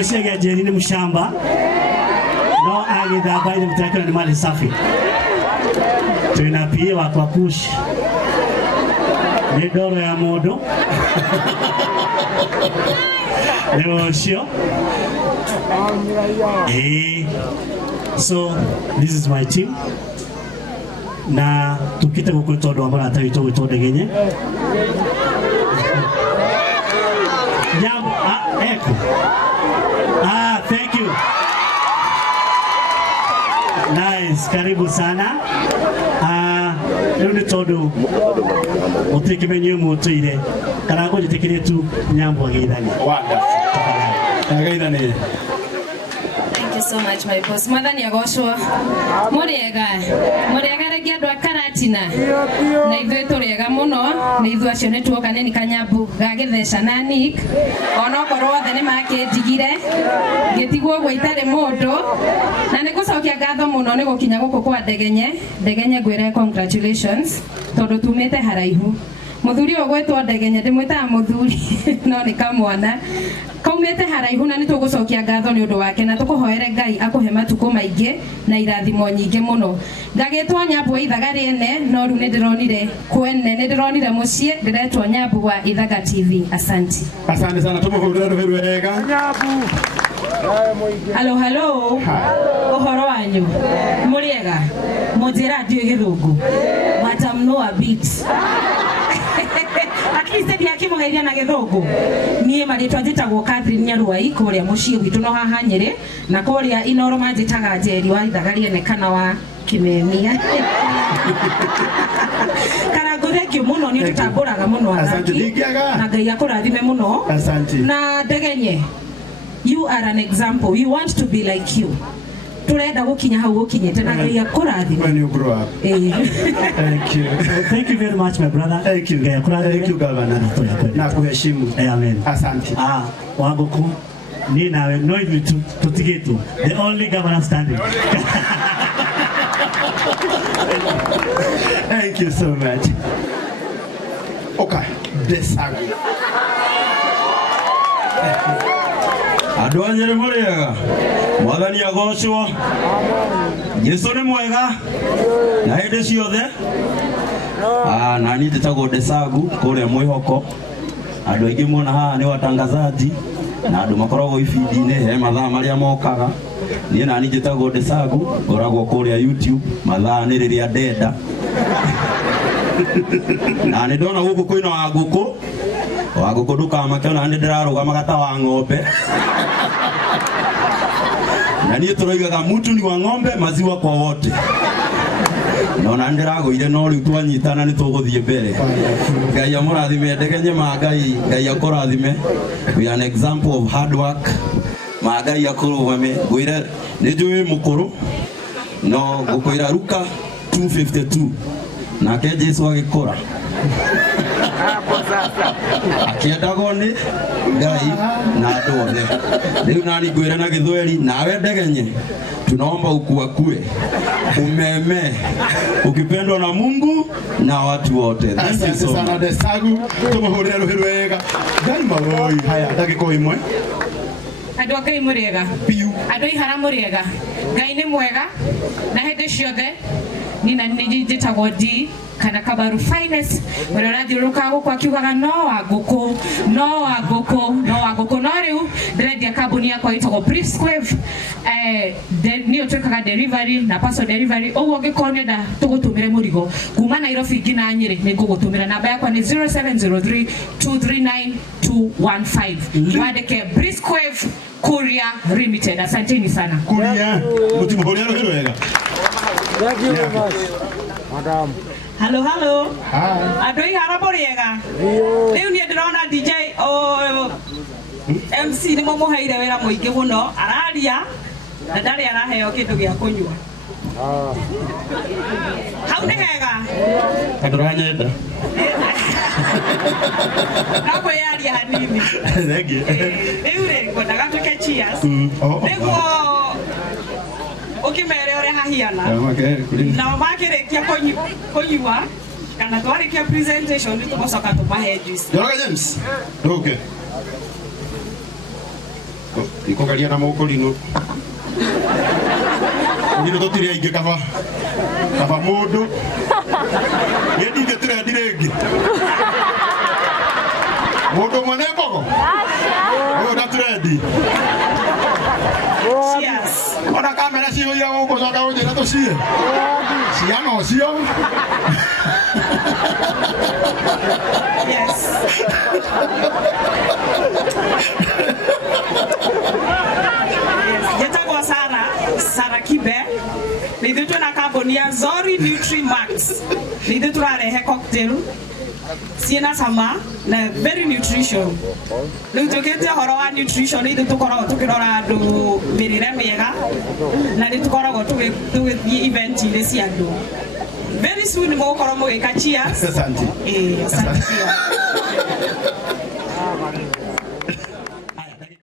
mweshega Njeri ni mshamba. No agithamba ile mtakana ni mali safi. Tunapia kwa push. Ni doro ya modo. Leo sio. So this is my team. Na tukita kukutodo ambao ataito kutodo Ndegenye. Nyambu eko. Thank you. Nice, karibu sana. Leo ni todo. Utekemenye moto ile. Kana ngo jitekire tu Nyambu agithani. Agithani. Thank you so much my boss. Mwathani agoshwa. Muriega regia ndo akaratina. Na ithuĩ tũrĩega mũno, na ithuĩ acio nĩ tuoka nĩ Kanyambu gagĩtheca na Nick. Ona okorwo othe nĩ makĩnjigire, ngĩtigwo ũguo itarĩ mũndũ. Na nĩ ngũcokia ngatho mũno nĩ gũkinya gũkũ kwa Ndegenye. Ndegenye ngwĩre congratulations tondũ tumĩte haraihu. Muthuri ogwetwo Ndegenye ndimwĩtaga muthuri no nĩ kamwana. Kaumete haraihu na nĩtũgũcokia ngatho nĩ ũndũ wake na tũkũhoere Ngai akũhe matukũ maingĩ na irathimo nyingĩ mũno. Ngagĩtwo Nyambu wa Ithaga Riene no rĩu nĩndĩronire kwene nĩndĩronire mũciĩ ndĩretwo Nyambu wa Ithaga TV. Asante. Asante sana tũmũhũrĩre rũhĩ rwega. Nyambu. Hello. Ũhoro wanyu? Mũrĩega? Mũnjĩra ndiũĩ Gĩthũngũ. But I'm know a bit. At least ndia kimugeria na Gĩthũngũ. Niĩ marĩtwa njĩtagwo Catherine Nyaruai kũrĩa mũciĩ witũ no haha Nyeri na kũrĩa Inoro manjĩtaga Njeri wa Ithaga Riene kana wa Kugemia. Karago thank you muno nĩ tũtambũraga muno Athaki. Na Ngai akũrathime muno. Na Ndegenye, you are an example. We want to be like you. Turenda gukinya hau gukinyete na Ngai akũrathime. When you grow up. Thank you. Thank you very much my brother. Thank you. Thank you Gavana. Na kuheshimu. Amen. Asante. Wagoku ni nawe no hivi tutigetu. The only governor standing. Thank you so much. Okay. Desagu. Andũ a Nyeri mũrĩega. Mwathani agocwo. Yesu nĩ mwega. Na hĩndĩ ciothe. Na niĩ njĩtagwo Desagu kũrĩa Mwĩhoko. Andũ aingĩ muona haha nĩ watangazaji na andũ makoragwo ibindi-inĩ he mathaa marĩa mokaga. Niĩ nani njĩtagwo Desagu ngoragwo kũrĩa YouTube mathaa nĩ rĩrĩa ndenda. Na nĩ ndona gũkũ kwĩna Wangũkũ ndũkamake ona nĩ ndĩrarũgama gata wa ng'ombe. Na niĩ tũroigaga mutu ni wa ng'ombe maziwa kwa wote. Nona ndĩragũire no rĩu twanyitana nĩ tũgũthiĩ mbere. Ngai amũrathime Ndegenye Ngai akũrathime. We are an example of hard work. Ngai akũrũgame. Ngwĩre nĩ njũĩ mũkũrũ no ngũkwĩra Luka 2:52 nake Jesu agĩkũra. Akiendagwo nĩ Ngai na andũ othe. Rĩu nani ngwĩre na Gĩthweri nawe Ndegenye tunaomba ukuakue umeme ukipendwa na Mungu na watu wote. Asante sana Desagu tumuhũrĩre rũhĩ rwega. Ngai maroi haya ndagĩko imwe. Andũ a Ngai mũrĩega. Andũ ihara mũrĩega. Ngai nĩ mwega na hĩndĩ ciothe nina njĩtagwo D kana Kabaru finest wĩra ũrathiũrũrũka gũkũ akiugaga no wa ngũkũ no rĩu ndĩrendia kambuni yakwa ĩtagwo Brisquave niyo twĩkaga delivery na parcel delivery ũguo ũngĩkorwo nĩenda tũgũtũmĩre mũrigo kuma Nairobi nginya Nyeri nĩ ngũgũtũmĩra. Namba yakwa nĩ 0703239215 wandĩke Brisquave Courier Limited. Asanteni sana. Courier mũtimũhũrĩre rũhĩ rwega. Thank you very much, madam. Hello. Andũ ihara mũrĩega. Rĩu niĩ ndĩrona DJ MC nĩ mũmũheire wĩra mũingĩ mũno araria na ndarĩ araheo kĩndũ gĩa kũnyua. Hau nĩ hega. Ndũranyenda. Nakwĩyaria hanini. Thank you. Rĩu rĩ ngwendaga tũke cheers. Nĩguo ukimere ore hahiana na makĩrĩkia kũnyua kana twarĩkia presentation nĩ tũgũcoka tũmahe juice. Yoga James. Okay. ikogaria na mukuringo ngiro totire aingi kaba mundu yedinge trend regi mundu mone bogo oyo na trend Cheers. ona kamera cio ya uko coka unjira tucie ciano cio Yes. Yetagwa Sara Kibe. Nithu tuna kambuni ya Zori Nutrimax. Nithu turarehe cocktail ciena sama na very nutrition. Riu tukete horo wa nutrition nithu tukoragwo tukirora andu mirire miega na nitukoragwo tugithii event ile cia andu. Very soon mugukorwo mugika cheers. asante Asante pia.